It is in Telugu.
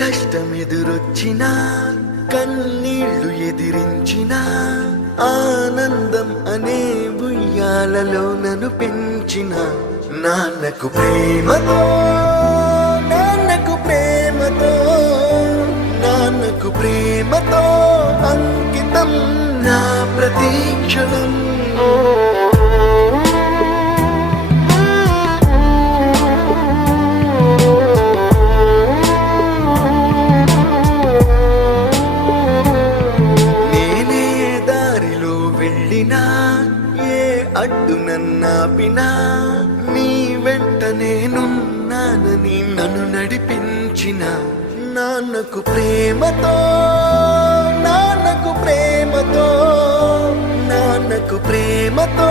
కష్టమెదురొచ్చినా కన్నీళ్లు ఎదిరించినా ఆనందం అనే ఉయ్యాలలో నన్ను పెంచిన నాన్నకు ప్రేమతో నాన్నకు ప్రేమతో నాన్నకు ప్రేమతో అంకితం నా ప్రతీక్షణం. ఏ అడ్డు నన్నాపినా నీ వెంట నేనున్నానని నన్ను నడిపించిన నాన్నకు ప్రేమతో నాన్నకు ప్రేమతో నాన్నకు ప్రేమతో